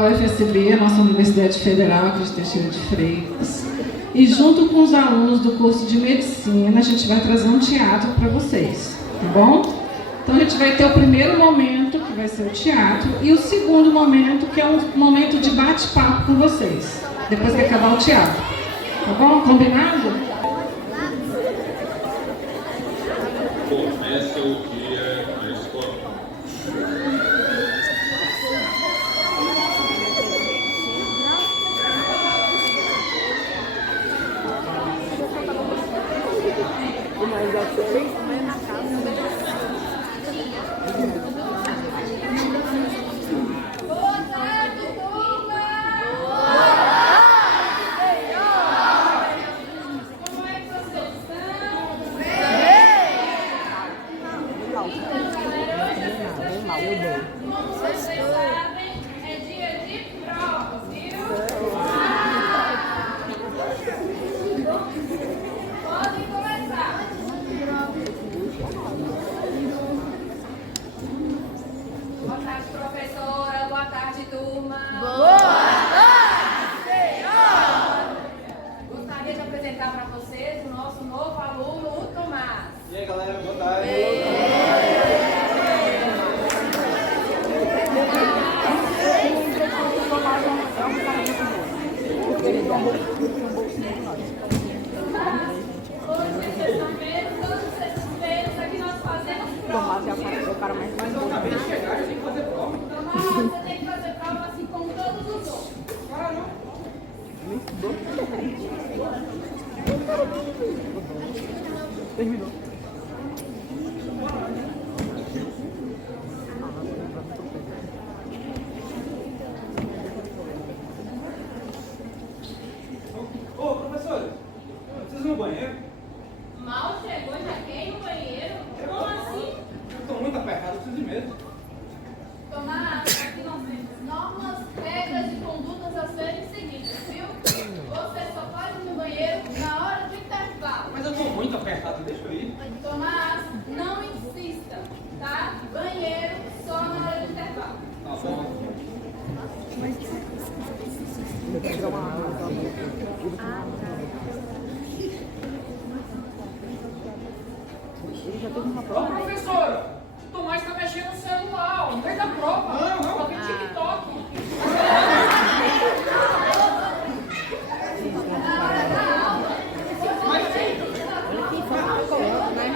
da UFSB, a nossa Universidade Federal aqui de Teixeira de Freitas, e junto com os alunos do curso de Medicina, a gente vai trazer um teatro para vocês, tá bom? Então a gente vai ter o primeiro momento, que vai ser o teatro, e o segundo momento, que é um momento de bate-papo com vocês, depois que acabar o teatro. Tá bom? Combinado? Começa o dia na escola. Ô, professor, vocês vão no banheiro? Mal chegou e já quer ir no banheiro? Como assim? Eu tô muito apertado, preciso de mesmo. Tomás, aqui nós temos normas, regras e condutas a serem seguidas, viu? Você só pode ir no banheiro na hora do intervalo. Mas eu tô muito apertado, deixa eu ir. Tomás, não insista, tá? Banheiro só na hora do intervalo. Tá bom. Ô, professora, o Tomás tá mexendo no celular, no meio da prova. Não, Só tem TikTok.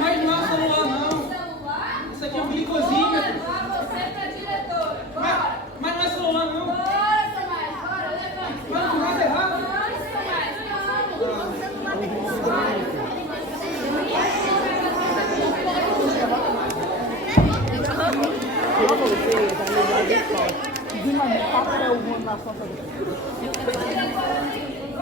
Mas não é celular, não. Celular? Isso aqui é um glicosímetro. Vou levar você pra diretora. Bora! Mas não é celular, não. Bora, Tomás, bora, levante. Mas não faz errado. Vamos, Tomás,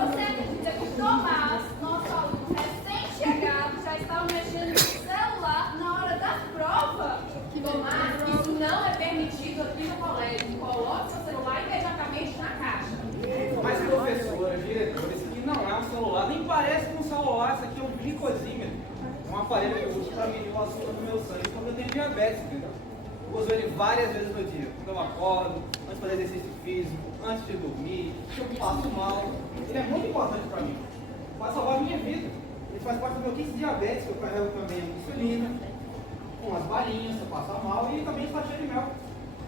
Você acredita que o Tomás, nosso aluno recém-chegado, já estava mexendo no celular na hora da prova? Tomás, isso não é permitido aqui no colégio. Coloque seu celular imediatamente na caixa. Mas, professora, diretor, isso aqui não é um celular, nem parece um celular, isso aqui é um glicosímetro. É um aparelho que eu uso para medir o açúcar do meu sangue quando eu tenho diabetes, entendeu? Eu uso ele várias vezes no dia, quando eu acordo, antes de fazer exercício físico, antes de dormir, se eu passo mal. Ele é muito importante para mim, vai salvar a minha vida. Ele faz parte do meu kit de diabetes, que eu carrego também a insulina, com as balinhas, se eu passar mal, e também está cheio de mel.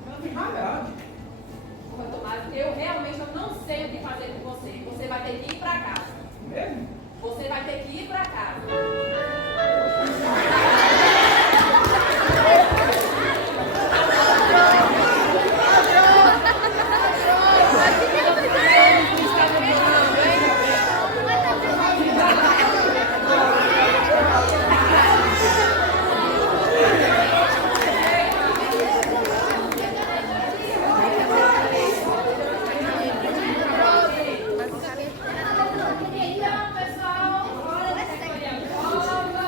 Eu não fiz nada errado. Porra, Tomás, eu realmente não sei o que fazer com você. Você vai ter que ir pra casa. Mesmo? Você vai ter que ir pra casa. Então, pessoal, hora de recolher a prova.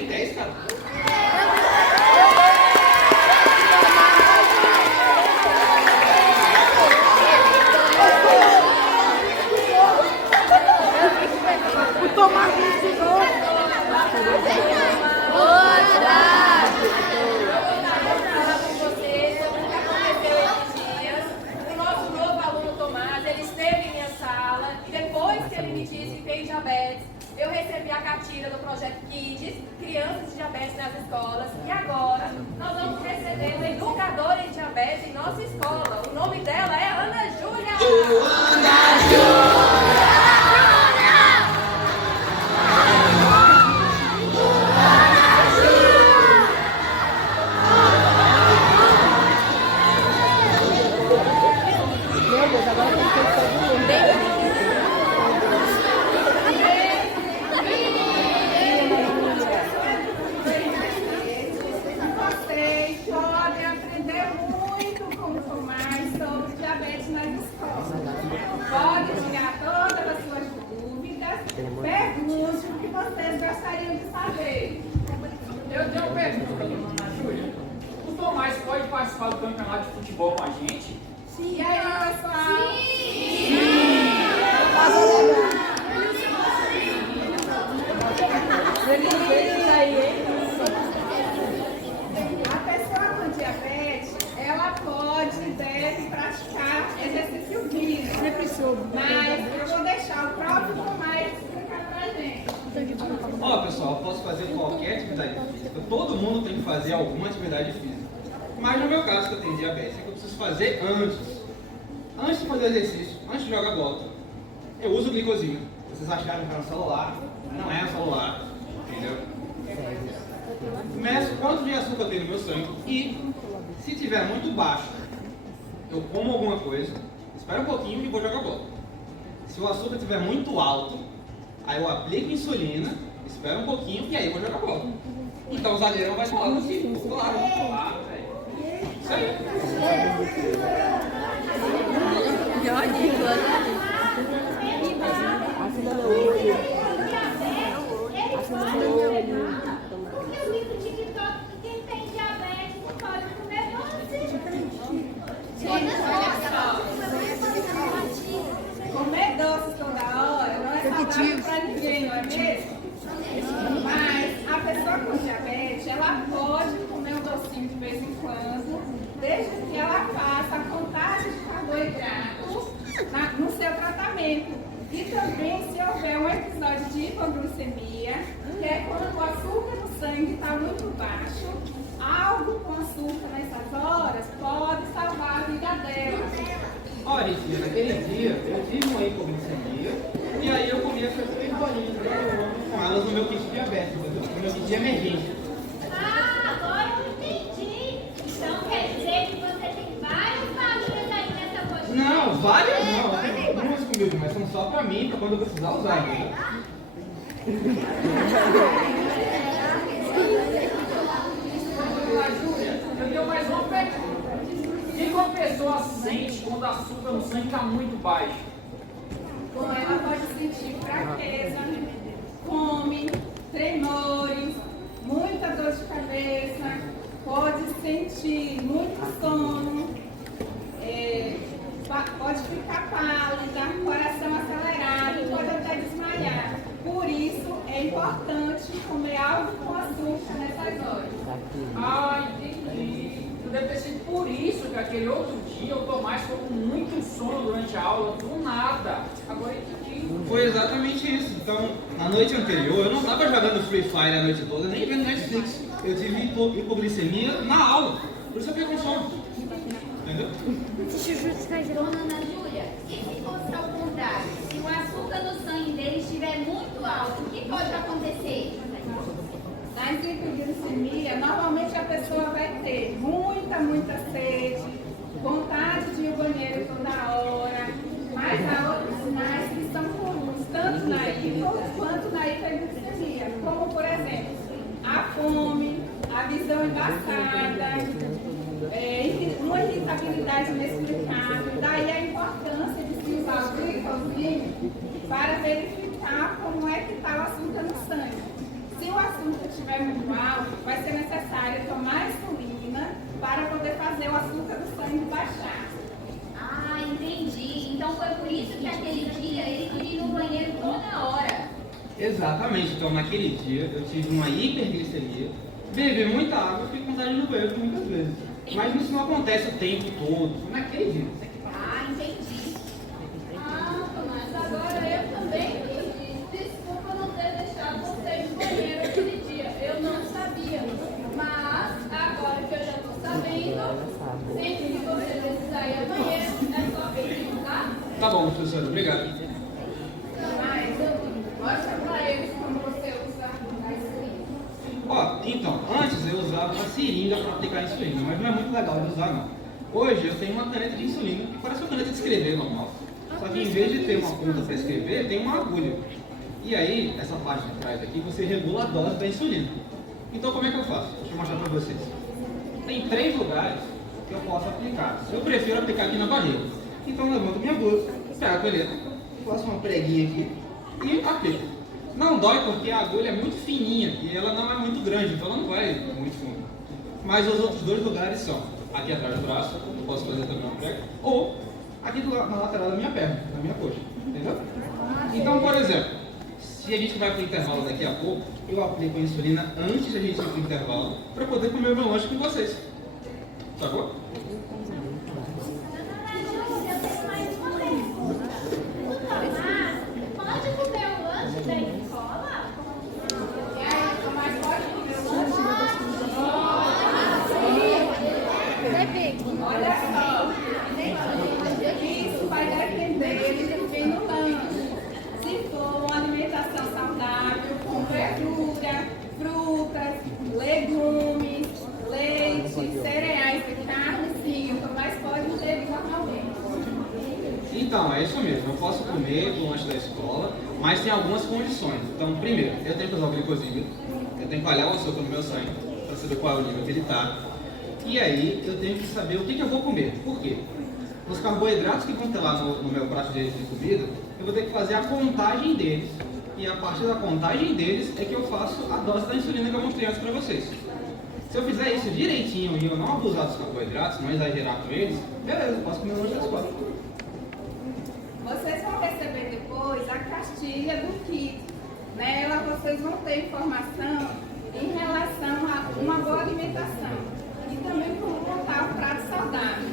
tomei 10, cara. Eu recebi a cartilha do Projeto Kids, Crianças de Diabetes nas Escolas, e agora nós vamos receber uma educadora em diabetes em nossa escola. O nome dela é Ana Júlia! Ana Júlia! Meu Deus, agora tem que ter todo mundo bem. Pode tirar todas as suas dúvidas. Pergunte o que vocês gostariam de saber. Eu tenho uma pergunta, dona Ana Júlia. O Tomás pode participar do campeonato de futebol com a gente? Sim. E aí, pessoal? A pessoa com diabetes, ela pode e deve praticar exercício físico. Mas eu vou deixar o próprio Tomás explicar pra gente. Ó, pessoal, eu posso fazer qualquer atividade física. Todo mundo tem que fazer alguma atividade física. Mas no meu caso, que eu tenho diabetes, é que eu preciso fazer antes. Antes de fazer exercício, antes de jogar bola, eu uso glicosina. Vocês acharam que era um celular, mas não é um celular, entendeu? Meço quanto de açúcar tem no meu sangue e, se tiver muito baixo, eu como alguma coisa, espero um pouquinho e vou jogar bola. Se o açúcar estiver muito alto, aí eu aplico insulina, espero um pouquinho e aí eu vou jogar bola. Então o zagueirão vai falar assim, claro, velho. Isso aí. Porque eu vi no TikTok que quem tem diabetes não pode comer doce. Comer doce toda hora não é saudável para ninguém, não é mesmo? Mas a pessoa com diabetes, ela pode comer um docinho de vez em quando, desde que ela faça a contagem de carboidratos no seu tratamento. E também se houver um episódio de hipoglicemia, que é quando o açúcar no sangue está muito baixo, algo com açúcar nessas horas pode salvar a vida dela. Olha, tia, naquele dia eu tive uma hipoglicemia e aí eu comi essas 3 bolinhas com elas no meu kit de diabetes, no meu kit de emergência. Ah, agora eu entendi. Então quer dizer que você tem várias varinhas aí nessa coisa? Não, várias não, eu tenho algumas comigo, mas são só pra mim, pra quando eu precisar usar, entendeu? Dona Júlia, eu tenho mais uma pergunta. O que uma pessoa sente quando o açúcar no sangue está muito baixo? Bom, ela pode sentir fraqueza, fome, tremores, muita dor de cabeça, pode sentir muito sono, pode ficar pálida, coração acelerado, pode até desmaiar. Por isso é importante comer algo com açúcar nessas horas. Ah, entendi. Deve ter sido por isso que aquele outro dia o Tomás ficou com muito sono durante a aula, do nada. Agora entendi. Foi exatamente isso. Então, na noite anterior, eu não estava jogando Free Fire a noite toda, nem vendo Netflix. Eu tive hipoglicemia na aula. Por isso eu fiquei com sono. Entendeu? Dona Ana Júlia, e se fosse ao contrário? Se o açúcar no sangue dele estiver muito alto, o que pode acontecer? Na hipoglicemia, normalmente a pessoa vai ter muita sede, vontade de ir ao banheiro toda hora, mas há outros sinais que são comuns, tanto na hipo quanto na hiperglicemia, como por exemplo, a fome, a visão embaçada, uma irritabilidade inexplicável. Daí a importância de se usar o glicosímetro para verificar como é que está o açúcar no sangue. Se o açúcar estiver muito alto, vai ser necessário tomar insulina para poder fazer o açúcar do sangue baixar. Ah, entendi. Então foi por isso que aquele dia ele queria ir no banheiro toda hora. Exatamente. Então, naquele dia, eu tive uma hiperglicemia, bebi muita água e fiquei com vontade de ir no banheiro muitas vezes. Mas isso não acontece o tempo todo. Foi naquele dia. Ah, entendi. Ah, mas agora eu também entendi. Desculpa não ter deixado você ir no banheiro aquele dia. Eu não sabia. Mas agora que eu já estou sabendo, sempre que você precisar ir ao banheiro, é só vir, tá? Tá bom, professora. Obrigado. Mas mostra para eles como você usa a insulina. Ó, então, antes eu usava uma seringa para aplicar insulina, mas não é muito legal de usar, não. Hoje eu tenho uma caneta de insulina, que parece uma caneta de escrever normal. Só que em vez de ter uma ponta para escrever, tem uma agulha. E aí, essa parte de trás aqui, você regula a dose da insulina. Então, como é que eu faço? Deixa eu mostrar para vocês. Tem 3 lugares que eu posso aplicar. Eu prefiro aplicar aqui na barriga. Então, eu levanto minha blusa, pego a caneta, faço uma preguinha aqui e aplico. Não dói porque a agulha é muito fininha e ela não é muito grande, então ela não vai muito fundo. Mas os outros 2 lugares são aqui atrás do braço, eu posso fazer também uma prega, ou aqui na lateral da minha perna, na minha coxa, entendeu? Então, por exemplo, se a gente vai para o intervalo daqui a pouco, eu aplico a insulina antes da gente ir para o intervalo para poder comer o meu lanche com vocês. Sacou? Pode comer o lanche da escola? E aí, mas pode comer o lanche? Olha só, isso vai depender de quem no lanche. Se for uma alimentação saudável, com verdura, frutas, legumes, leite, cereais e carne, sim, mas pode ter normalmente. Então, é isso mesmo. Eu posso comer o lanche da escola, mas tem algumas condições. Então, primeiro, eu tenho que usar o glicosímetro, eu tenho que olhar o açúcar no meu sangue, para saber qual é o nível que ele está. E aí, eu tenho que saber o que eu vou comer. Por quê? Os carboidratos que vão ter lá no meu prato de comida, eu vou ter que fazer a contagem deles. E a partir da contagem deles é que eu faço a dose da insulina que eu mostrei antes para vocês. Se eu fizer isso direitinho e eu não abusar dos carboidratos, não exagerar com eles, beleza, eu posso comer o lanche da escola. Vocês vão receber depois a cartilha do kit. Nela vocês vão ter informação em relação a uma boa alimentação e também como montar um prato saudável.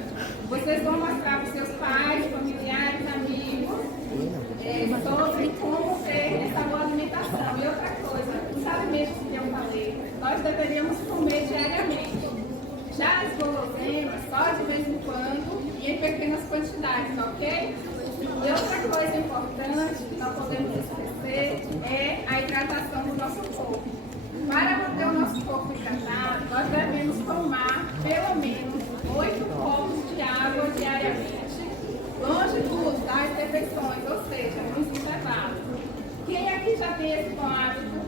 Vocês vão mostrar para os seus pais, familiares, amigos sobre como ter essa boa alimentação. E outra coisa, os alimentos que eu falei, nós deveríamos comer diariamente. Já as guloseimas, só de vez em quando e em pequenas quantidades, ok? E outra coisa importante que não podemos esquecer é a hidratação do nosso corpo. Para manter o nosso corpo hidratado, nós devemos tomar pelo menos 8 copos de água diariamente, longe das refeições, ou seja, nos intervalos. Quem aqui já tem esse bom hábito?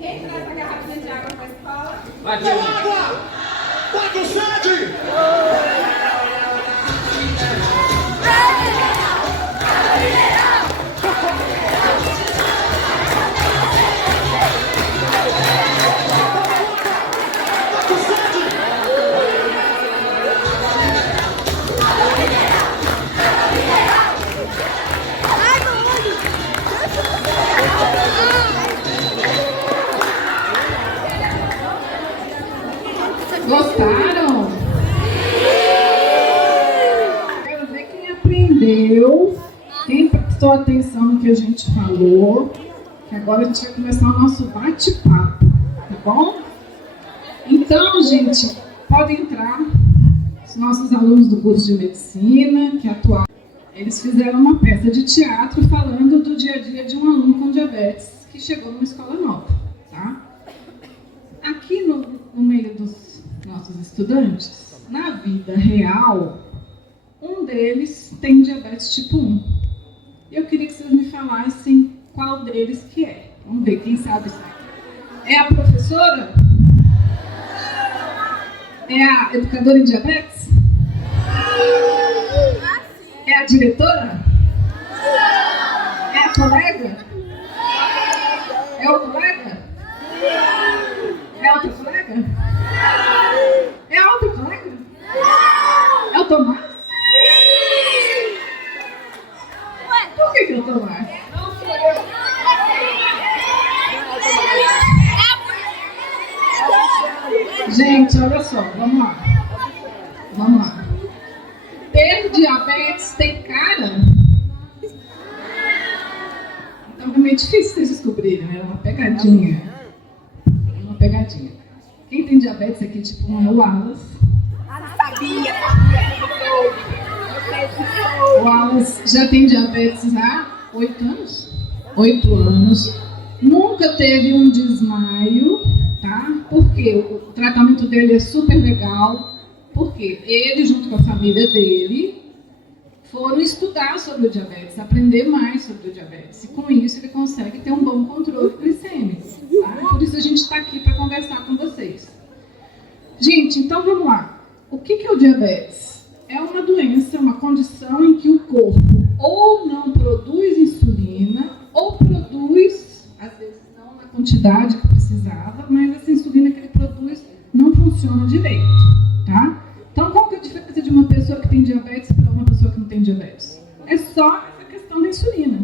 Quem traz a garrafinha de água para a escola? Vai, água! Vai com sede! Gostaram? Quero ver quem aprendeu, quem prestou atenção no que a gente falou, que agora a gente vai começar o nosso bate-papo, tá bom? Então, gente, podem entrar os nossos alunos do curso de medicina, que atuaram. Eles fizeram uma peça de teatro falando do dia a dia de um aluno com diabetes que chegou numa escola nova, tá? Aqui no meio dos nossos estudantes, na vida real, um deles tem diabetes tipo 1. Eu queria que vocês me falassem qual deles que é. Vamos ver, quem sabe isso aqui. É a professora? É a educadora em diabetes? É a diretora? É a colega? É o placa? É a outra placa? É o Tomás? Por que é o Tomás? Gente, olha só, vamos lá. Ter diabetes tem cara? Então é meio difícil vocês descobrirem, né? É uma pegadinha. Quem tem diabetes aqui, tipo, é o Wallace. Sabia. O Wallace já tem diabetes há 8 anos? 8 anos. Nunca teve um desmaio, tá? Porque o tratamento dele é super legal. Porque ele, junto com a família dele, foram estudar sobre o diabetes, aprender mais sobre o diabetes. E com isso ele consegue ter um bom controle glicêmico. Tá? Por isso a gente está aqui para conversar com vocês. Gente, então vamos lá. O que é o diabetes? É uma doença, uma condição em que o corpo ou não produz insulina, ou produz, às vezes não na quantidade que precisava, mas essa insulina que ele produz não funciona direito. Tá? Então, qual que é a diferença de uma pessoa que tem diabetes para uma pessoa que não tem diabetes? É só essa questão da insulina,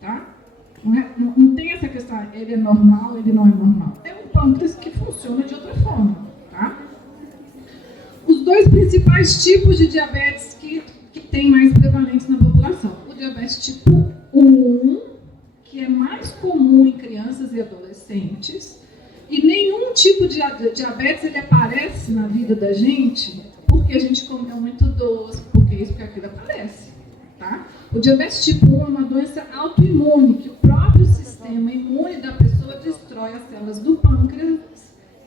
tá? Não tem essa questão, ele é normal, ele não é normal. É um pâncreas que funciona de outra forma, tá? Os dois principais tipos de diabetes que tem mais prevalentes na população. O diabetes tipo 1, que é mais comum em crianças e adolescentes, e nenhum tipo de diabetes ele aparece na vida da gente porque a gente comeu muito doce, porque isso, porque aquilo aparece, tá? O diabetes tipo 1 é uma doença autoimune, que o próprio sistema imune da pessoa destrói as células do pâncreas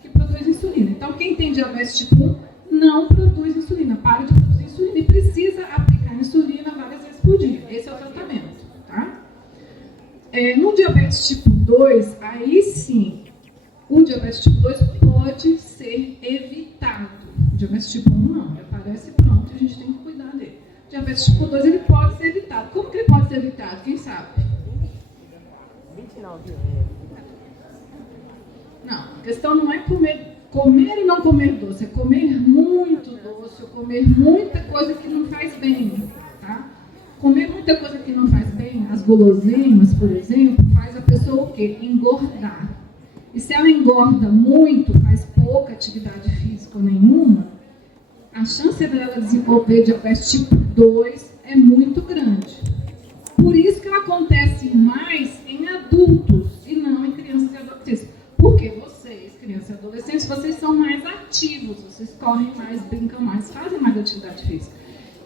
que produz insulina. Então, quem tem diabetes tipo 1 não produz insulina, para de produzir insulina e precisa aplicar insulina várias vezes por dia. Esse é o tratamento, tá? No diabetes tipo 2, aí sim, o diabetes tipo 2 pode ser evitado. O diabetes tipo 1 não, ele aparece pronto e a gente tem que cuidar dele. O diabetes tipo 2 ele pode ser evitado. Como que ele pode ser evitado? Quem sabe? 29. Não, a questão não é comer e não comer doce, é comer muito doce, ou comer muita coisa que não faz bem, tá? Comer muita coisa que não faz bem, as guloseimas, por exemplo, faz a pessoa o quê? Engordar. E se ela engorda muito, faz pouca atividade física ou nenhuma, a chance dela desenvolver diabetes tipo 2 é muito grande. Por isso que ela acontece mais em adultos e não em crianças e adolescentes. Porque vocês, crianças e adolescentes, vocês são mais ativos, vocês correm mais, brincam mais, fazem mais atividade física.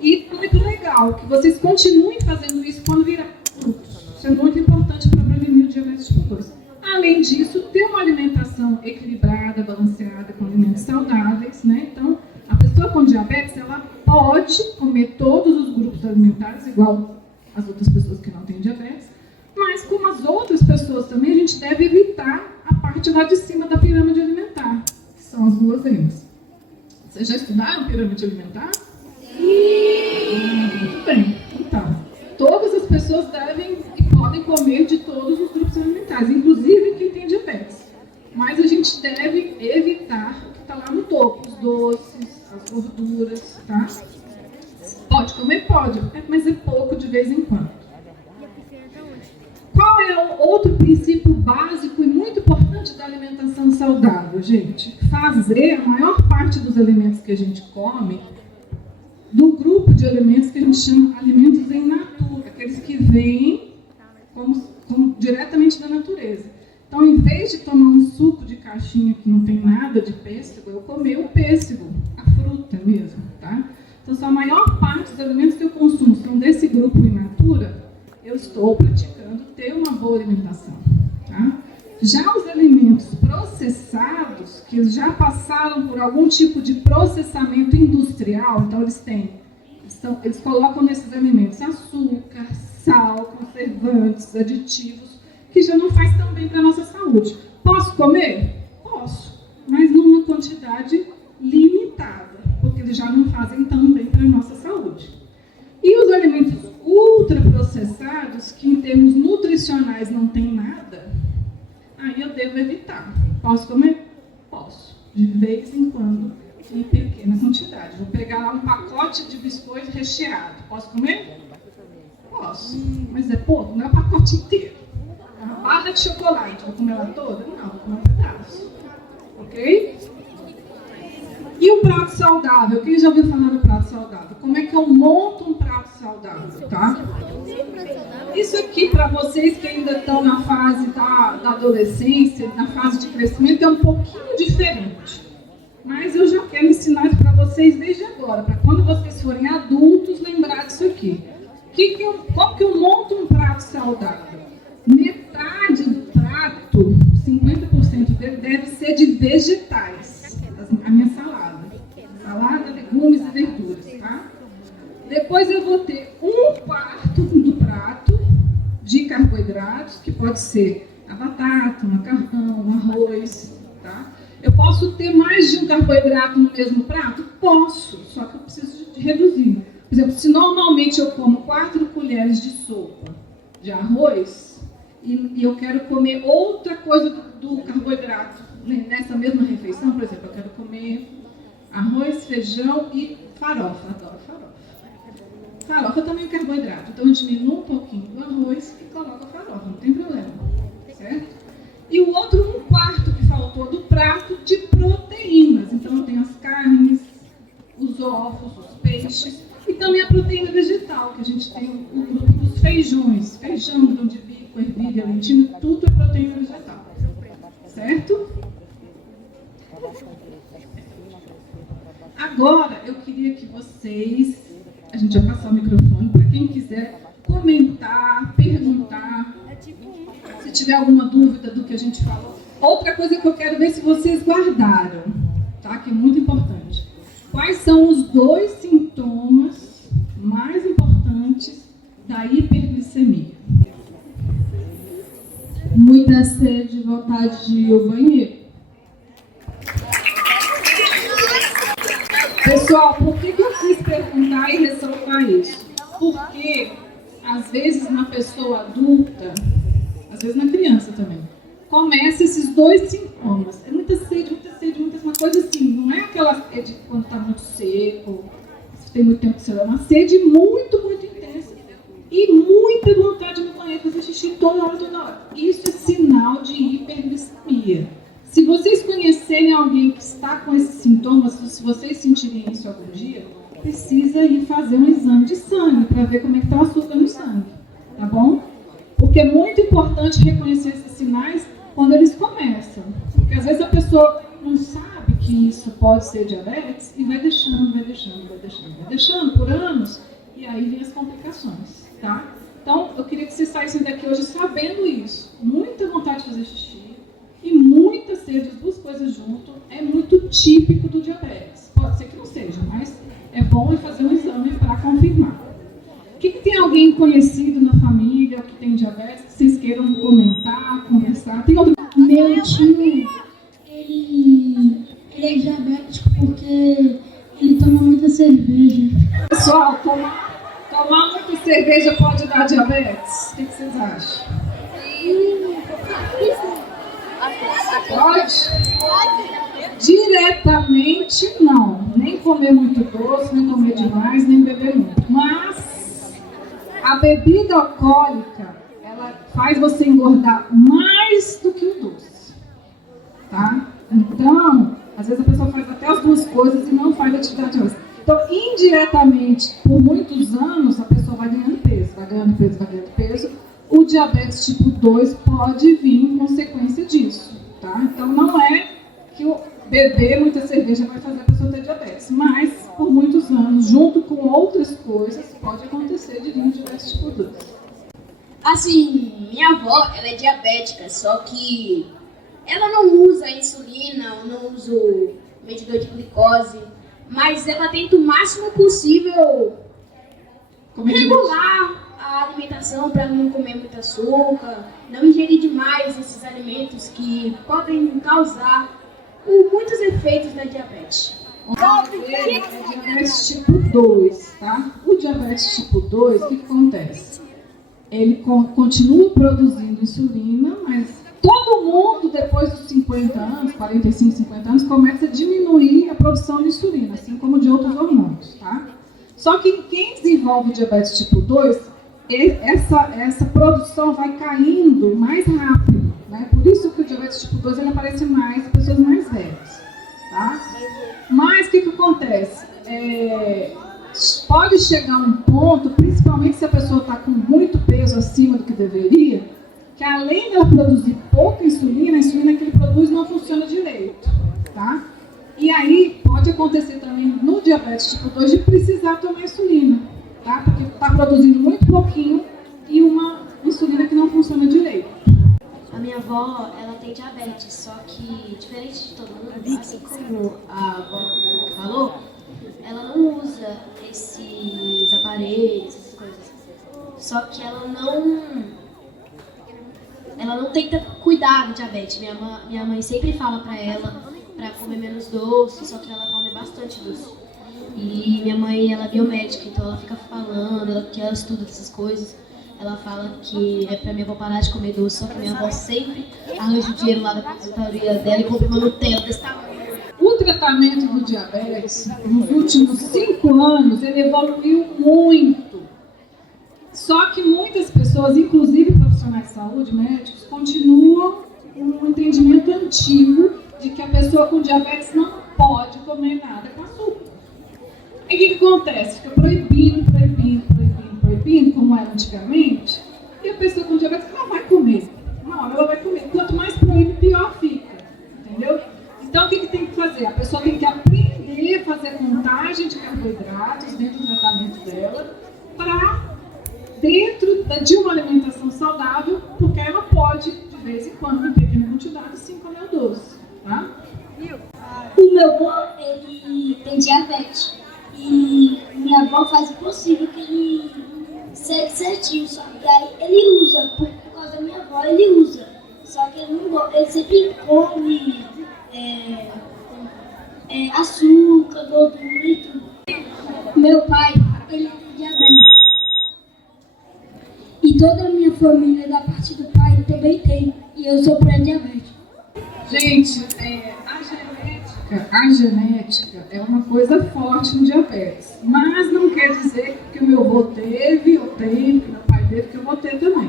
E é muito legal que vocês continuem fazendo isso quando virar adultos. Isso é muito importante para prevenir o diabetes tipo 2. Além disso, ter uma alimentação equilibrada, balanceada, com alimentos saudáveis, né? Então, a pessoa com diabetes, ela pode comer todos os grupos alimentares, igual as outras pessoas que não têm diabetes, mas como as outras pessoas também, a gente deve evitar a parte lá de cima da pirâmide alimentar, que são as guloseimas. Vocês já estudaram pirâmide alimentar? Sim! Muito bem. Então, todas as pessoas devem e podem comer de todos os grupos alimentares, inclusive quem tem diabetes. Mas a gente deve evitar o que está lá no topo, os doces, as gorduras, tá? Pode comer? Pode, mas é pouco de vez em quando. Qual é o outro princípio básico e muito importante da alimentação saudável, gente? Fazer a maior parte dos alimentos que a gente come do grupo de alimentos que a gente chama alimentos em natura, aqueles que vêm como diretamente da natureza. Então, em vez de tomar um suco de caixinha que não tem nada de pêssego, eu comer o pêssego, a fruta mesmo, tá? Então, a maior parte dos alimentos que eu consumo são desse grupo in natura, eu estou praticando ter uma boa alimentação, tá? Já os alimentos processados, que já passaram por algum tipo de processamento industrial, então eles colocam nesses alimentos açúcar, sal, conservantes, aditivos, que já não faz tão bem para a nossa saúde. Posso comer? Posso, mas numa quantidade limitada, porque eles já não fazem tão bem para a nossa saúde. E os alimentos ultraprocessados, que em termos nutricionais não tem nada, aí eu devo evitar. Posso comer? Posso. de vez em quando, em pequena quantidade. Vou pegar lá um pacote de biscoito recheado. Posso comer? Posso, mas é pouco, não é o pacote inteiro. Uma barra de chocolate, vou comer ela toda? Não, vou comer um pedaço. Ok? E o prato saudável? Quem já ouviu falar do prato saudável? Como é que eu monto um prato saudável, tá? Isso aqui, para vocês que ainda estão na fase da adolescência, na fase de crescimento, é um pouquinho diferente. Mas eu já quero ensinar isso para vocês desde agora, para quando vocês forem adultos, lembrar disso aqui. Como que eu monto um prato saudável? Metade do prato, 50% dele, deve ser de vegetais. A minha salada. Salada, legumes e verduras, tá? Depois eu vou ter 1/4 do prato de carboidratos, que pode ser a batata, o macarrão, o arroz, tá? Eu posso ter mais de um carboidrato no mesmo prato? Posso, só que eu preciso de reduzir. Por exemplo, se normalmente eu como 4 colheres de sopa de arroz e eu quero comer outra coisa do carboidrato nessa mesma refeição, por exemplo, eu quero comer arroz, feijão e farofa. Adoro farofa. Farofa também é carboidrato, então eu diminuo um pouquinho do arroz e coloco a farofa, não tem problema, certo? E o outro 1/4 que faltou do prato de proteínas. Então eu tenho as carnes, os ovos, os peixes e também a proteína vegetal, que a gente tem o grupo dos feijões. Feijão, grão de bico, ervilha, lentilha, tudo é proteína vegetal. Certo? Agora eu queria que vocês, a gente vai passar o microfone para quem quiser comentar, perguntar, se tiver alguma dúvida do que a gente falou. Outra coisa que eu quero ver se vocês guardaram, tá? Que é muito importante. Quais são os 2 sintomas mais importantes da hiperglicemia? Muita sede, vontade de ir ao banheiro. Pessoal, por que eu quis perguntar e ressaltar isso? Porque, às vezes, na pessoa adulta, às vezes na criança também, começa esses 2 sintomas. É muita sede, uma coisa assim. Não é aquela sede quando está muito seco, se tem muito tempo que você dá uma sede muito, muito intensa. E muita vontade no banheiro, fazer xixi toda hora. Isso é sinal de hiperglicemia. Se vocês conhecerem alguém que está com esses sintomas, se vocês sentirem isso algum dia, precisa ir fazer um exame de sangue para ver como é que está o açúcar no sangue, tá bom? Porque é muito importante reconhecer esses sinais quando eles começam. Porque às vezes a pessoa não sabe que isso pode ser diabetes e vai deixando por anos, e aí vem as complicações, tá? Então, eu queria que vocês saíssem daqui hoje sabendo isso. Muita vontade de fazer xixi e muita sede, as 2 coisas junto, é muito típico do diabetes. Pode ser que não seja, mas é bom fazer um exame para confirmar. Que tem alguém conhecido na família que tem diabetes, que vocês queiram comentar, conversar? Tem outro? Meu tio, ele é diabético porque ele toma muita cerveja. Pessoal, tomar muita cerveja pode dar diabetes? O que vocês acham? Pode? Diretamente não. Nem comer muito doce, nem comer demais, nem beber muito. Mas a bebida alcoólica, ela faz você engordar mais do que o doce. Tá? Então, às vezes a pessoa faz até as 2 coisas e não faz atividade física. Então, indiretamente, por muitos anos, a pessoa vai ganhando peso. O diabetes tipo 2 pode vir em consequência disso, tá? Então, não é que o beber muita cerveja vai fazer a pessoa ter diabetes, mas, por muitos anos, junto com outras coisas, pode acontecer de vir o diabetes tipo 2. Assim, minha avó, ela é diabética, só que ela não usa insulina, não usa o medidor de glicose, mas ela tenta o máximo possível regular a alimentação para não comer muito açúcar, não ingerir demais esses alimentos que podem causar muitos efeitos da diabetes. O diabetes tipo 2, tá? O diabetes tipo 2, o que acontece? Ele continua produzindo insulina, mas Todo mundo, depois dos 50 anos, 45, 50 anos, começa a diminuir a produção de insulina, assim como de outros hormônios, tá? Só que quem desenvolve diabetes tipo 2, essa produção vai caindo mais rápido, né? Por isso que o diabetes tipo 2 ele aparece mais em pessoas mais velhas, tá? Mas o que acontece? Pode chegar um ponto, principalmente se a pessoa está com muito peso acima do que deveria, que além de ela produzir pouca insulina, a insulina que ele produz não funciona direito, tá? E aí pode acontecer também no diabetes tipo 2 de precisar tomar insulina, tá? Porque está produzindo muito pouquinho e uma insulina que não funciona direito. A minha avó, ela tem diabetes, só que, diferente de todo mundo, assim como a avó falou, ela não usa esses aparelhos, essas coisas. Só que ela não tenta cuidar do diabetes. Minha mãe sempre fala pra ela pra comer menos doce, só que ela come bastante doce. E minha mãe, ela é biomédica, então ela fica falando, que ela estuda essas coisas. Ela fala que é pra minha avó parar de comer doce, só que minha avó sempre arranja o dinheiro lá da consultoria dela e compra uma Nutella desse tamanho. O tratamento do diabetes, nos últimos 5 anos, ele evoluiu muito. Só que muitas pessoas, inclusive profissionais de saúde, médicos, continuam um entendimento antigo de que a pessoa com diabetes não pode comer nada com açúcar. E o que acontece? Fica proibindo, como era antigamente, e a pessoa com diabetes não vai comer. Uma hora ela vai comer. Quanto mais proíbe, pior fica. Entendeu? Então, o que tem que fazer? A pessoa tem que aprender a fazer contagem de carboidratos dentro do tratamento dela, dentro de uma alimentação saudável, porque ela pode, de vez em quando, em pequena quantidade, sim, comer o doce. Tá? O meu avô, ele tem diabetes. E minha avó faz o possível que ele segue certinho. Só que aí ele usa, por causa da minha avó, ele usa. Só que ele sempre come açúcar, gordura e tudo. Meu pai, ele tem diabetes. E toda a minha família da parte do pai também tem. E eu sou pré-diabético. Gente, a genética é uma coisa forte no diabetes. Mas não quer dizer que o meu avô teve, eu tenho, que o meu pai teve, que eu vou ter também.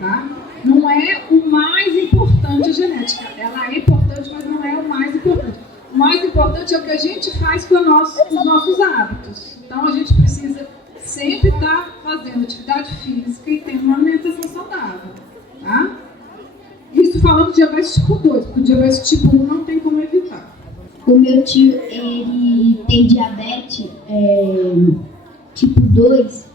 Tá? Não é o mais importante a genética. Ela é importante, mas não é o mais importante. O mais importante é o que a gente faz com os nossos hábitos. Então a gente precisa sempre estar fazendo atividade física e tendo uma alimentação saudável. Tá? Isso falando de diabetes tipo 2, porque o diabetes tipo 1 não tem como evitar. O meu tio, ele tem diabetes tipo 2,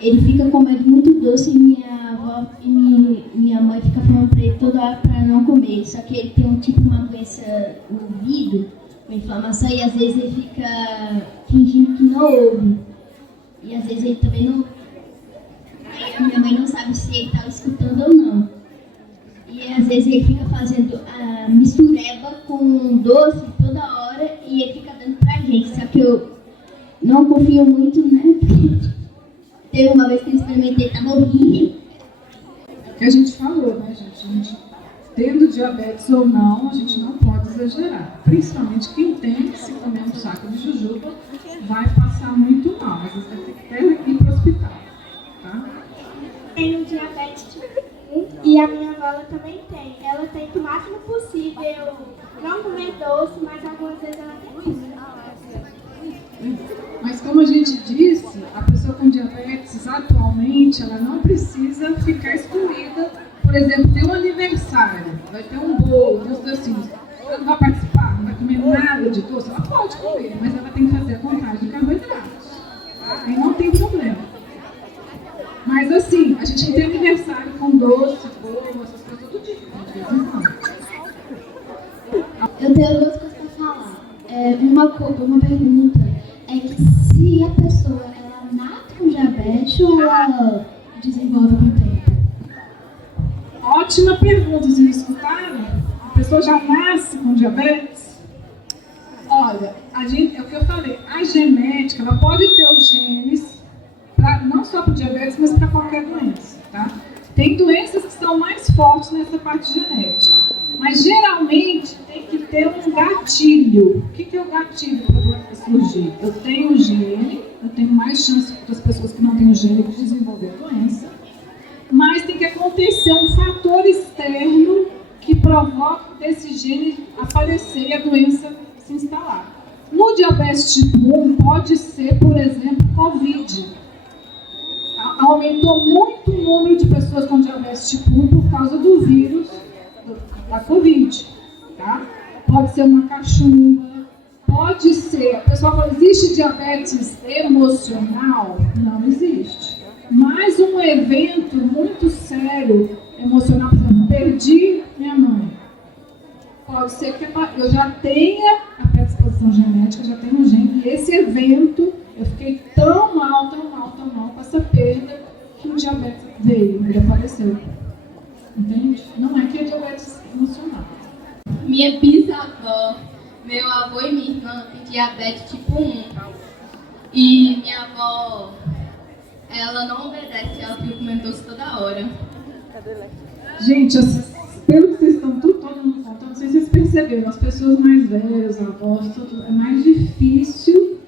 ele fica comendo muito doce e minha avó e minha mãe fica falando pra ele toda hora pra não comer. Só que ele tem uma doença no ouvido, uma inflamação, e às vezes ele fica fingindo que não ouve. E às vezes ele também não... Aí a minha mãe não sabe se ele tá escutando ou não. E às vezes ele fica fazendo mistureba com doce toda hora e ele fica dando pra gente. Só que eu não confio muito, né? Teve uma vez que eu experimentei, tava horrível. É o que a gente falou, né, gente? Tendo diabetes ou não, a gente não pode exagerar. Principalmente quem tem, se comer um saco de jujuba, vai passar muito mal. Às vezes vai ter que até ir para o hospital. Tá? Tenho diabetes tipo 1 e a minha avó também tem. Ela tenta o máximo possível não comer doce, mas algumas vezes ela tem que. Mas como a gente disse, a pessoa com diabetes atualmente, ela não precisa ficar excluída. Por exemplo, tem um aniversário, vai ter um bolo, tem uns docinhos. Ela não vai participar, não vai comer nada de doce. Ela pode comer, mas ela tem que fazer a contagem de carboidratos. Aí não tem problema. Mas assim, a gente tem aniversário com doce, bolo, essas coisas todo dia. De vez em quando. Eu tenho duas coisas para falar. Uma pergunta é que se a pessoa ela nasce com diabetes ou ela desenvolve com o tempo? Ótima pergunta, vocês escutaram? A pessoa já nasce com diabetes? Olha, é o que eu falei, a genética, ela pode ter os genes, não só para diabetes, mas para qualquer doença, tá? Tem doenças que são mais fortes nessa parte genética, mas geralmente tem que ter um gatilho. O que é o gatilho para a doença surgir? Eu tenho um gene, eu tenho mais chance das pessoas que não têm o gene de desenvolver a doença, mas tem que acontecer um fator externo que provoca desse gene aparecer e a doença se instalar. No diabetes tipo 1 pode ser, por exemplo, Covid. Aumentou muito o número de pessoas com diabetes tipo 1 por causa do vírus da Covid. Tá? Pode ser uma cachumba, pode ser... A pessoa fala, existe diabetes emocional? Não existe. Mas um evento muito sério, emocional, por exemplo, perdi minha mãe. Pode ser que eu já tenha a predisposição genética, já tenho um gene, e esse evento, eu fiquei tão mal com essa perda, que o diabetes veio, ele apareceu. Entende? Não é que é diabetes emocional. Minha bisavó, meu avô e minha irmã têm diabetes tipo 1. E minha avó, ela não obedece, ela fica comendo doce toda hora. Gente, pelo que vocês estão todo mundo contando, não sei se vocês perceberam, as pessoas mais velhas, avós, é mais difícil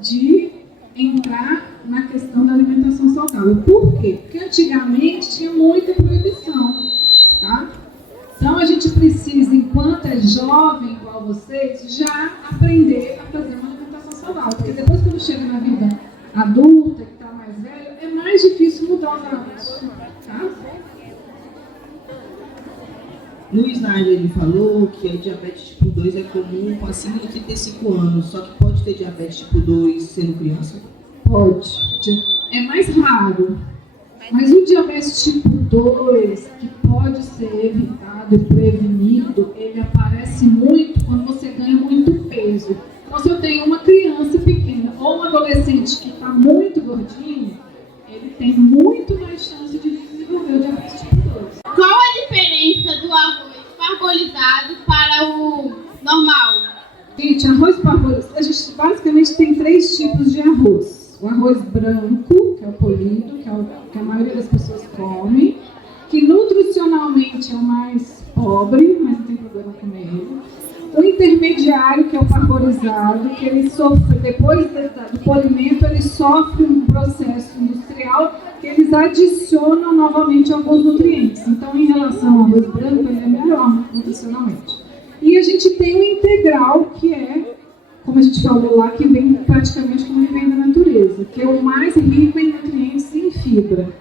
de entrar na questão da alimentação saudável. Por quê? Porque antigamente tinha muita proibição, tá? Então a gente precisa, enquanto é jovem igual vocês, já aprender a fazer uma alimentação saudável. Porque depois, quando chega na vida adulta, que está mais velho, é mais difícil mudar os hábitos, tá? No slide ele falou que a diabetes tipo 2 é comum com acima de 35 anos, só que pode ter diabetes tipo 2 sendo criança? Pode. É mais raro. Mas o diabetes tipo 2, que pode ser evitado e prevenido, ele aparece muito quando você ganha muito peso. Então, se eu tenho uma criança pequena ou um adolescente que está muito gordinho, ele tem muito mais chance de desenvolver o diabetes tipo 2. Qual a diferença do arroz parbolizado para o normal? Gente, arroz parbolizado, a gente basicamente tem 3 tipos de arroz. O arroz branco, que é o polido, que a maioria das pessoas come, que nutricionalmente é o mais pobre, mas não tem problema comer ele. O intermediário, que é o parbolizado, que ele sofre, depois do polimento, ele sofre um processo industrial que eles adicionam novamente alguns nutrientes. Então, em relação ao arroz branco, ele é melhor nutricionalmente. E a gente tem o integral, que é, como a gente falou lá, que vem praticamente como ele vem da natureza, que é o mais rico em nutrientes e em fibra.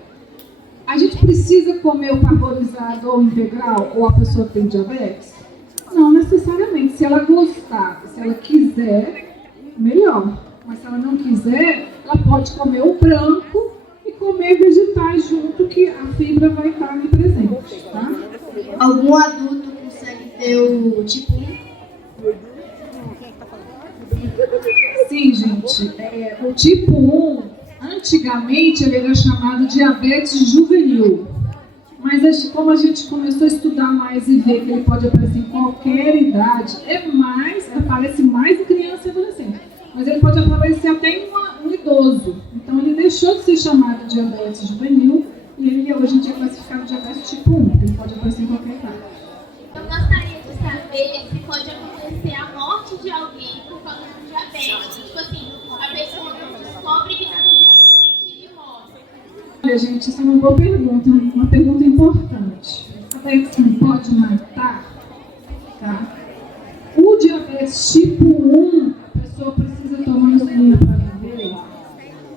A gente precisa comer o parbolizado ou o integral, ou a pessoa que tem diabetes? Não necessariamente. Se ela gostar, se ela quiser, melhor. Mas se ela não quiser, ela pode comer o branco e comer vegetais junto, que a fibra vai estar ali presente, tá? Algum adulto consegue ter o tipo 1? Sim, gente. O tipo 1, antigamente, ele era chamado diabetes juvenil. Mas como a gente começou a estudar mais e ver que ele pode aparecer em qualquer idade, aparece mais em criança e adolescente. Mas ele pode aparecer até em um idoso. Então ele deixou de ser chamado de diabetes juvenil e ele hoje em dia é classificado de diabetes tipo 1. Ele pode aparecer em qualquer idade. Eu gostaria de saber se pode acontecer a morte de alguém por causa do diabetes. Tipo assim, a pessoa não descobre que está com diabetes e morre. Olha, gente, isso é uma boa pergunta, uma pergunta importante. A diabetes pode matar? Tá? O diabetes tipo 1, a pessoa precisa tomar insulina para viver?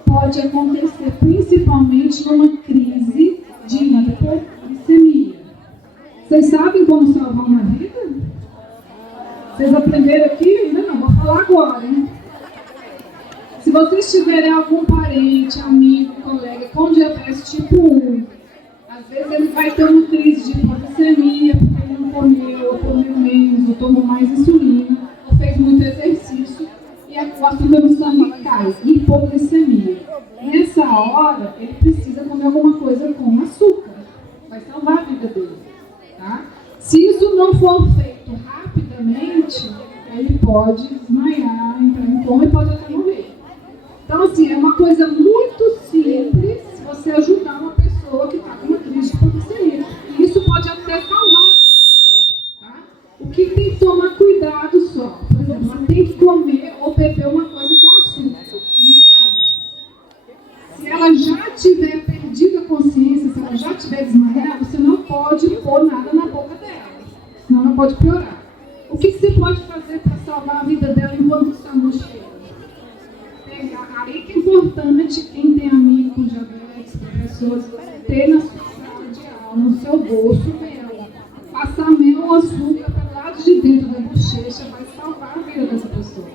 Pode acontecer principalmente numa crise de hipoglicemia. Vocês sabem como salvar uma vida? Vocês aprenderam aqui? Ainda não, vou falar agora, hein? Se vocês tiverem algum parente, amigo, colega com diabetes tipo 1, às vezes ele vai ter uma crise de hipoglicemia, porque ele não comeu, ou comeu menos, ou tomou mais insulina, ou fez muito exercício, e o açúcar no sangue cai, hipoglicemia. Nessa hora, ele precisa comer alguma coisa com açúcar, vai salvar a vida dele. Tá? Se isso não for feito rapidamente, ele pode desmaiar, entrar em coma e pode até morrer. Então, assim, é uma coisa muito simples você ajudar uma pessoa que está com uma crise de tem que comer ou beber uma coisa com açúcar. Mas, se ela já tiver perdido a consciência, se ela já tiver desmaiado, você não pode pôr nada na boca dela, senão ela pode piorar. O que você pode fazer para salvar a vida dela enquanto está no cheiro? Aí que é importante, quem tem amigo com diabetes, pessoas, ter na sua sala de aula, no seu bolso, mel. Passar mel ou açúcar pelo lado de dentro da bochecha vai salvar a vida dessa pessoa.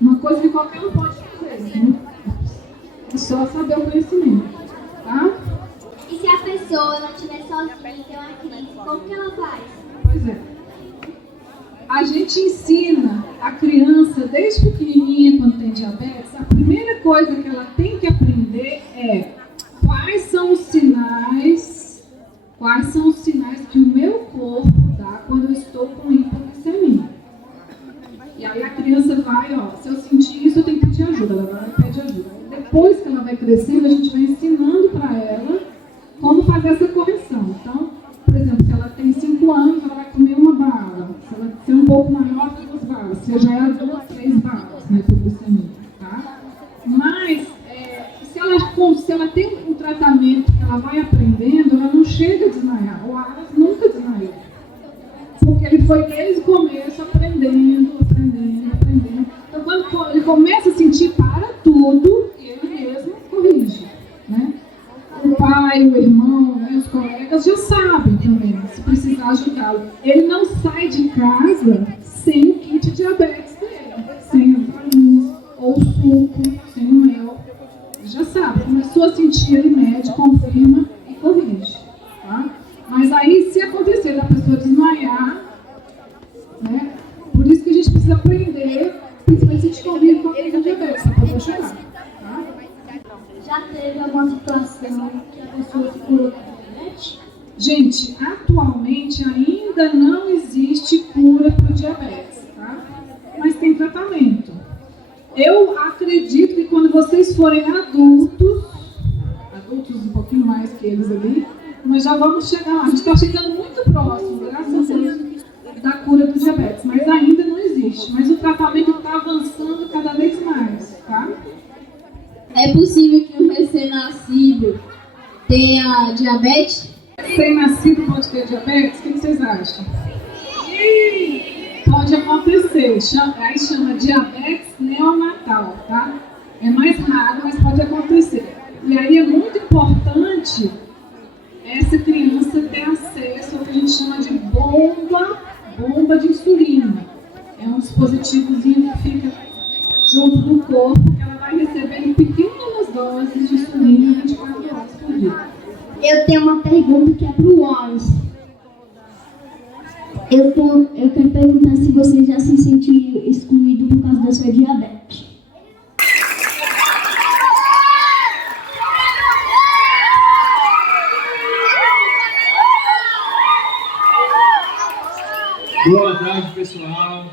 Uma coisa que qualquer um pode fazer, né? É só saber o conhecimento, tá? E se a pessoa não estiver sozinha e tem uma crise, como que ela faz? Pois é. A gente ensina a criança, desde pequenininha, quando tem diabetes, a primeira coisa que ela tem que aprender é quais são os sinais que o meu corpo dá quando eu estou com hipoglicemia. E aí a criança vai, se eu sentir isso, eu tenho que pedir ajuda, ela vai pedir ajuda. Depois que ela vai crescendo, a gente vai ensinando para ela como fazer essa correção. Então, por exemplo, se ela tem 5 anos, ela vai comer uma bala. Se ela ser um pouco maior, 2 balas. Se já é adulta, 3 balas na hipoglicemia, tá? Mas, se ela tem um tratamento que ela vai aprendendo, ela não chega a desmaiar. O Aras nunca desmaiou. Porque ele foi desde o começo aprendendo. Então, quando ele começa a sentir, para tudo, e ele mesmo corrige, né? O pai, o irmão, os colegas já sabem também, se precisar ajudá-lo. Ele não sai de casa sem o kit diabetes dele, sem as farinhas, ou suco, sem o mel. Ele já sabe, começou a sentir, ele mede, confirma e corrige. Tá? Mas aí, se acontecer da pessoa desmaiar, né, por isso que a gente precisa aprender, principalmente se a gente convive com alguém com diabetes, para poder ajudar. Tá? Já teve alguma situação que a pessoa se curou da diabetes? Gente, atualmente ainda não existe cura para o diabetes, tá? Mas tem tratamento. Eu acredito que quando vocês forem adultos um pouquinho mais que eles ali, nós já vamos chegar lá. A gente está chegando muito próximo, graças a Deus, da cura do diabetes, mas ainda não existe. Mas o tratamento está avançando cada vez mais, tá? É possível que um recém-nascido tenha diabetes? Recém-nascido pode ter diabetes? O que vocês acham? Pode acontecer. Aí chama diabetes neonatal, tá? É mais raro, mas pode acontecer. E aí é muito importante essa criança ter acesso ao que a gente chama de bomba de insulina. É um dispositivozinho que fica junto do corpo, que ela vai recebendo pequenas doses de insulina 24 horas por dia. Eu tenho uma pergunta que é para o Wallace. Eu quero perguntar se você já se sentiu excluído por causa da sua diabetes. Boa tarde, pessoal.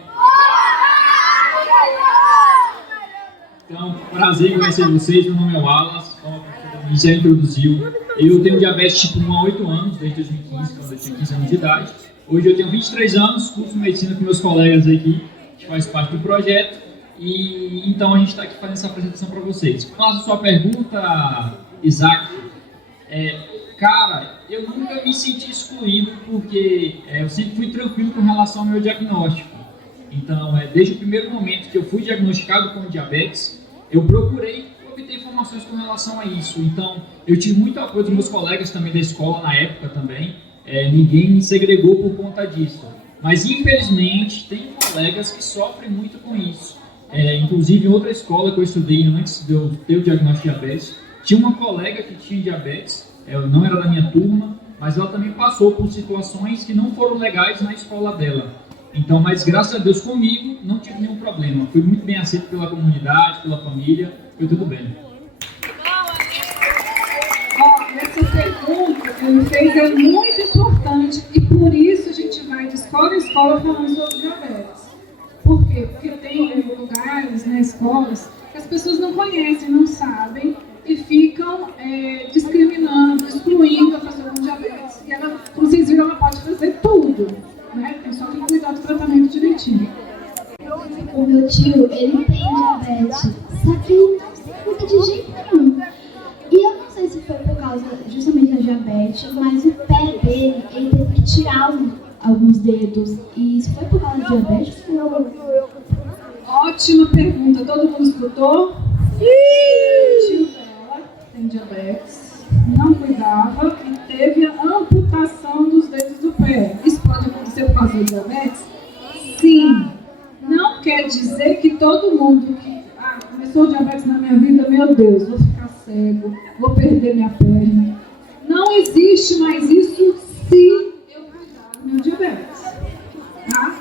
Então, prazer em conhecer vocês. Meu nome é Wallace, como a já introduziu. Eu tenho diabetes tipo 1 há 8 anos, desde 2015, quando eu tinha 15 anos de idade. Hoje eu tenho 23 anos, curso medicina com meus colegas aqui, que faz parte do projeto. E então a gente está aqui fazendo essa apresentação para vocês. Faço a sua pergunta, Isaac. Cara, eu nunca me senti excluído porque eu sempre fui tranquilo com relação ao meu diagnóstico. Então, desde o primeiro momento que eu fui diagnosticado com diabetes, eu procurei obter informações com relação a isso. Então, eu tive muito apoio dos meus colegas também da escola na época também. Ninguém me segregou por conta disso. Mas, infelizmente, tem colegas que sofrem muito com isso. Inclusive, em outra escola que eu estudei antes de eu ter o diagnóstico de diabetes, tinha uma colega que tinha diabetes. Não era da minha turma, mas ela também passou por situações que não foram legais na escola dela. Então, mas graças a Deus comigo, não tive nenhum problema. Fui muito bem aceito pela comunidade, pela família, foi tudo bem. Essa pergunta que ele fez é muito importante e por isso a gente vai de escola em escola falando sobre diabetes. Por quê? Porque tem lugares, escolas, que as pessoas não conhecem, não sabem, e ficam discriminando, excluindo a pessoa com diabetes. E ela, como vocês viram, ela pode fazer tudo, né? Tem só que cuidar do tratamento direitinho. O meu tio, ele tem diabetes, só que ele não se cuida de jeito nenhum. E eu não sei se foi por causa justamente da diabetes, mas o pé dele, ele teve que tirar alguns dedos. E isso foi por causa da diabetes? Ótima pergunta, todo mundo escutou? O tio dela tem diabetes, não cuidava e teve a amputação dos dedos do pé. Isso pode acontecer por causa da diabetes? Sim. Não quer dizer que todo mundo que começou diabetes na minha vida, meu Deus, vou ficar cego, vou perder minha perna. Não existe mais isso se eu cuidar do meu diabetes. Tá?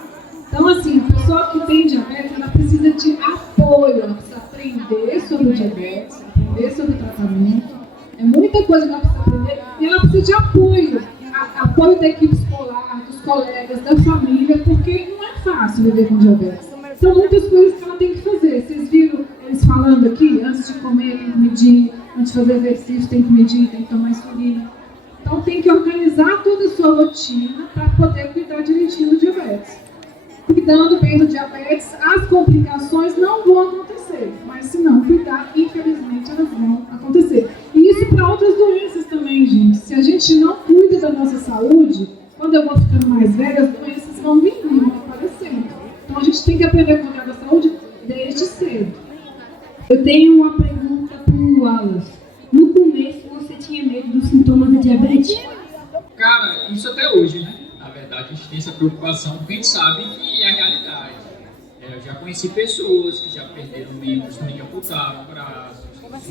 Então, assim, a pessoa que tem diabetes, ela precisa de apoio, ela precisa aprender sobre o diabetes, aprender sobre o tratamento. É muita coisa que ela precisa aprender e ela precisa de apoio. Apoio da equipe escolar, dos colegas, da família, porque não é fácil viver com diabetes. São muitas coisas que ela tem que fazer. Vocês viram eles falando aqui? Antes de comer tem que medir, antes de fazer exercício tem que medir, tem que tomar insulina. Então tem que organizar toda a sua rotina para poder cuidar direitinho do diabetes. Cuidando bem do diabetes, as complicações não vão acontecer. Mas se não cuidar, infelizmente elas vão acontecer. E isso para outras doenças também, gente. Se a gente não cuida da nossa saúde, quando eu vou ficando mais velha, as doenças vão vindo, vão aparecendo. Então a gente tem que aprender a cuidar da saúde desde cedo. Eu tenho uma pergunta para o Wallace. No começo você tinha medo dos sintomas da diabetes? Cara, isso até hoje, né? Na verdade, a gente tem essa preocupação porque a gente sabe que é a realidade. Eu já conheci pessoas que já perderam membros, também que amputaram braços,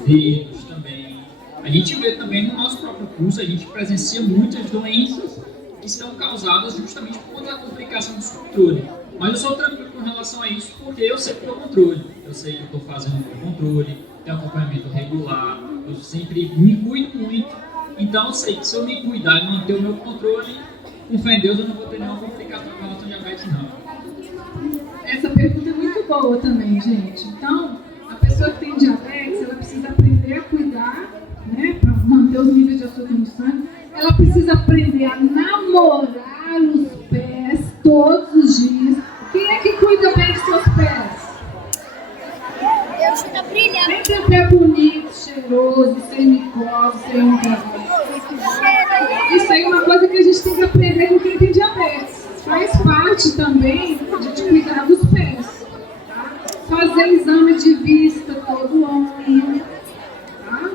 dedos também. A gente vê também no nosso próprio curso, a gente presencia muitas doenças que são causadas justamente por conta da complicação do controle. Mas eu sou tranquilo com relação a isso porque eu sei que eu controle. Eu sei que eu estou fazendo o meu controle, tenho acompanhamento regular, eu sempre me cuido muito. Então eu sei que se eu me cuidar e manter o meu controle, com fé em Deus eu não vou ter nenhuma complicação com relação à diabetes, não. Essa pergunta é muito boa também, gente. Então, a pessoa que tem diabetes, ela precisa aprender a cuidar, né, para manter os níveis de açúcar no sangue. Ela precisa aprender a namorar os pés todos os dias. Quem é que cuida bem dos seus pés? Eu estou brilhando. Sempre um pé bonito, cheiroso, sem micose, sem umidade. Isso aí é uma coisa que a gente tem que aprender com quem tem diabetes. Faz parte também de cuidar dos pés. Tá? Fazer exame de vista todo ano. Tá?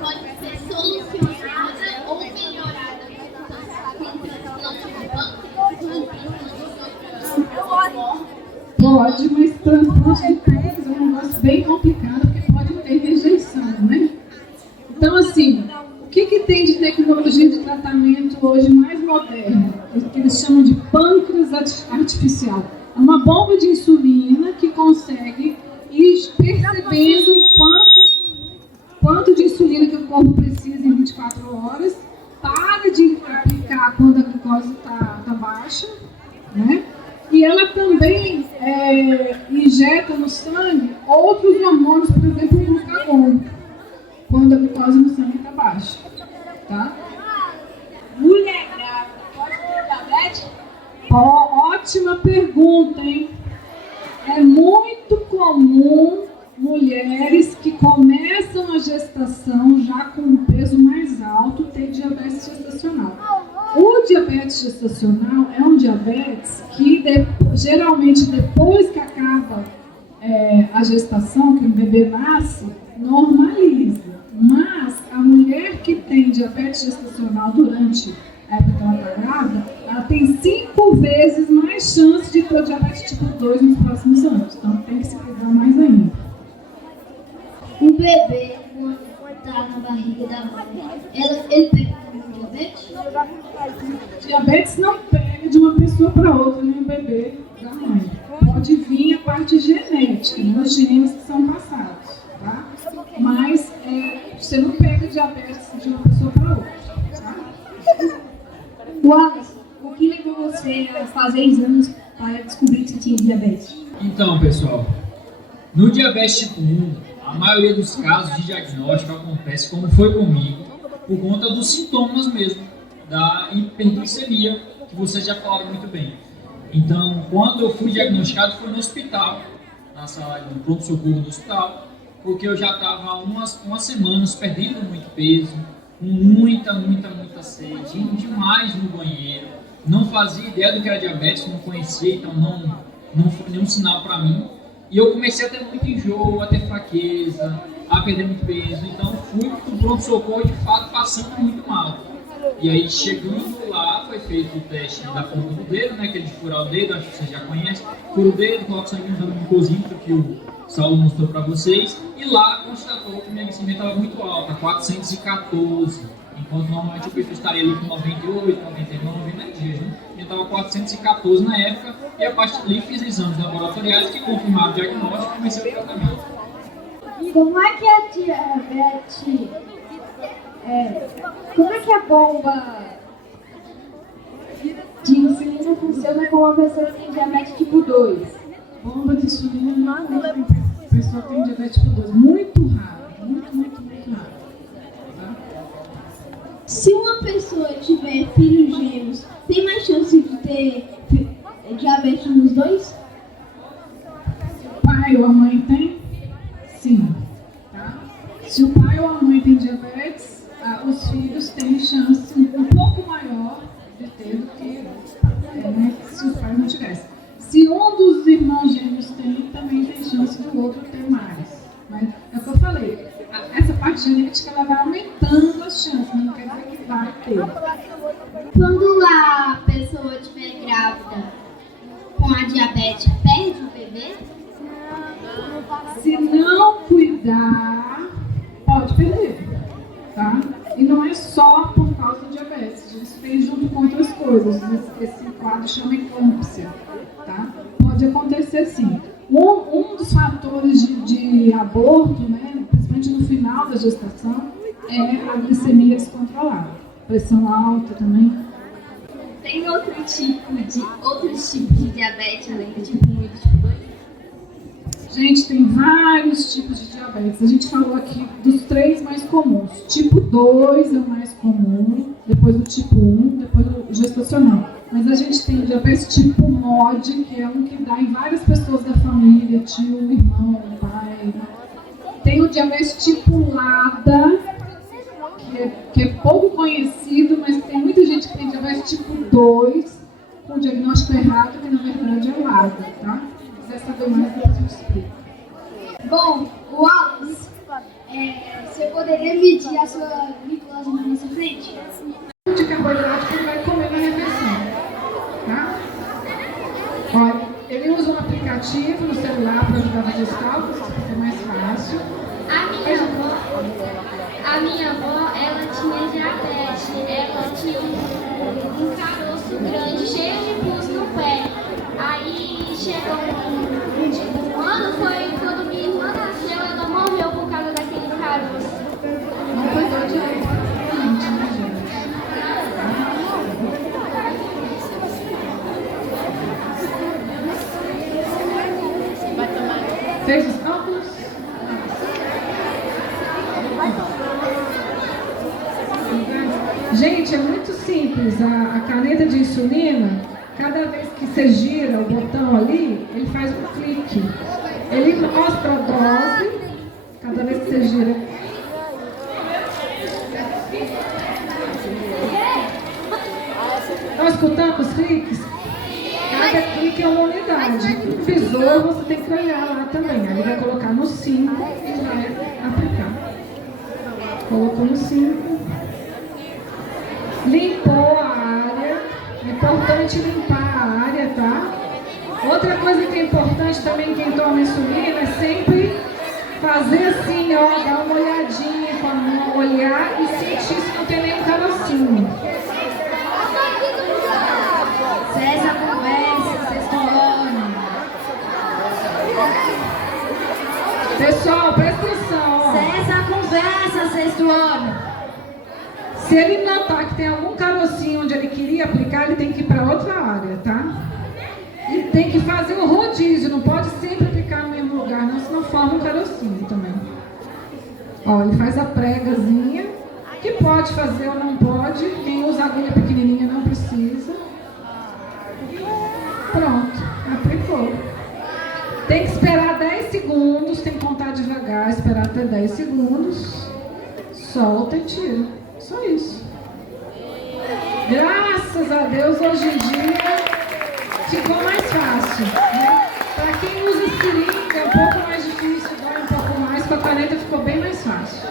Pode ser solucionada ou melhorada com transplante de pâncreas? Pode, mas transplante de pâncreas é um negócio bem complicado, porque pode ter rejeição, né? Então, assim, o que tem de tecnologia de tratamento hoje mais moderna? O que eles chamam de pâncreas artificial. É uma bomba de insulina que consegue ir percebendo quanto de insulina que o corpo precisa em 24 horas, para de aplicar quando a glicose está baixa, né? E ela também injeta no sangue outros hormônios, por exemplo, o glucagon, quando a glicose no sangue está baixa. Tá? Mulher grávida pode ter diabetes? Ótima pergunta, hein? É muito comum mulheres que começam a gestação já com um peso mais alto ter diabetes gestacional. O diabetes gestacional é um diabetes que geralmente depois que acaba a gestação, que o bebê nasce, normaliza. Mas a mulher que tem diabetes gestacional durante a época que ela está grávida, ela tem 5 vezes mais chance de ter diabetes tipo 2 nos próximos anos. Então tem que se cuidar mais ainda. O bebê, quando está na barriga da mãe, ele pega diabetes? Diabetes não pega de uma pessoa para outra, nem o bebê da mãe. Pode vir a parte genética, né, os genes que são passados, tá? Mas você não pega diabetes de uma pessoa para outra, tá? Wallace, o que levou você a fazer exames para descobrir que você tinha diabetes? Então, pessoal, no diabetes tipo 1, a maioria dos casos de diagnóstico acontece, como foi comigo, por conta dos sintomas mesmo, da hiperglicemia, que vocês já falaram muito bem. Então, quando eu fui diagnosticado, foi no hospital, na sala do pronto-socorro do hospital, porque eu já estava há umas semanas perdendo muito peso, com muita sede, indo demais no banheiro, não fazia ideia do que era diabetes, não conhecia, então não foi nenhum sinal para mim. E eu comecei a ter muito enjoo, a ter fraqueza, a perder muito peso, então fui para o pronto-socorro de fato passando muito mal. E aí, chegando lá, foi feito o teste da ponta do dedo, né, aquele de furar o dedo, acho que vocês já conhecem. Fura o dedo, coloca sangue no glicosímetro que o Saulo mostrou para vocês. E lá constatou que minha glicemia estava muito alta, 414. Enquanto normalmente o perfil estaria ali com 98, 99, né, eu estava 414 na época. E a partir dali fiz exames laboratoriais que confirmaram o diagnóstico e comecei o tratamento. Como é que a diabetes... como é que a bomba de insulina funciona com uma pessoa que tem diabetes tipo 2? Bomba de insulina não é a pessoa que tem diabetes tipo 2. Muito raro. Muito raro. Tá? Se uma pessoa tiver filhos gêmeos, tem mais chance de ter diabetes nos dois? O pai ou a mãe tem? Sim. Tá? Se o pai ou a mãe tem diabetes, os filhos têm chance um pouco maior de ter do que se o pai não tivesse. Se um dos irmãos gêmeos tem, também tem chance do outro ter mais. Mas é o que eu falei, essa parte genética ela vai aumentando as chances, não quer dizer que vai ter. Quando a pessoa estiver grávida com a diabetes, perde o bebê? Se não cuidar, pode perder. Tá? E não é só por causa do diabetes, isso vem junto com outras coisas. Esse quadro chama eclâmpsia. Tá? Pode acontecer sim. Um dos fatores de aborto, né, principalmente no final da gestação, é a glicemia descontrolada. Pressão alta também. Tem outros tipos de diabetes além do tipo 1 e do tipo 2? Gente, tem vários tipos de diabetes. A gente falou aqui dos 3 mais comuns. Tipo 2 é o mais comum, depois o tipo 1, depois o gestacional. Mas a gente tem o diabetes tipo MOD, que é um que dá em várias pessoas da família, tio, irmão, pai. Tem o diabetes tipo LADA, que é pouco conhecido, mas tem muita gente que tem diabetes tipo 2, com diagnóstico errado, que na verdade é LADA, tá? Se quiser saber mais, depois eu explico. Bom, Wallace, você poderia medir a sua glicose na nossa frente? De carboidrato que ele vai comer na refeição, tá? Olha, ele usa um aplicativo no celular para ajudar a fazer os cálculos, para ficar mais fácil. A minha avó, ela tinha diabetes, ela tinha um caroço grande, cheio de pus no pé. Aí chegou um ano, foi quando minha irmã nasceu, ela morreu por causa daquele caroço. Não cuidou direito, né, gente? Fez os cálculos? Gente, é muito simples. A caneta de insulina, cada vez que você gira o botão ali, ele faz um clique. Ele mostra a dose, cada vez que você gira. Estão escutando os cliques? Cada clique é uma unidade. O visor você tem que olhar lá também. Aí ele vai colocar no 5 e vai aplicar. Colocou no 5. Limpou a área. É importante limpar a área, tá? Outra coisa que é importante também quem toma insulina é sempre fazer assim, ó, dar uma olhadinha com a mão, olhar e sentir se não tem nenhum carocinho. César conversa, sexto ano. Pessoal, presta atenção, ó. César conversa, sexto ano. Se ele notar que tem algum carocinho onde ele queria aplicar, ele tem que ir para outra área, tá? E tem que fazer um rodízio, não pode sempre aplicar no mesmo lugar, não, senão forma um carocinho também. Ó, ele faz a pregazinha, que pode fazer ou não pode, quem usa agulha pequenininha não precisa. Pronto. Tem que esperar 10 segundos, tem que contar devagar, esperar até 10 segundos. Solta e tira. Só isso. Graças a Deus, hoje em dia, ficou mais fácil. Né? Para quem usa seringa, é um pouco mais difícil, dói um pouco mais. Com a caneta ficou bem mais fácil.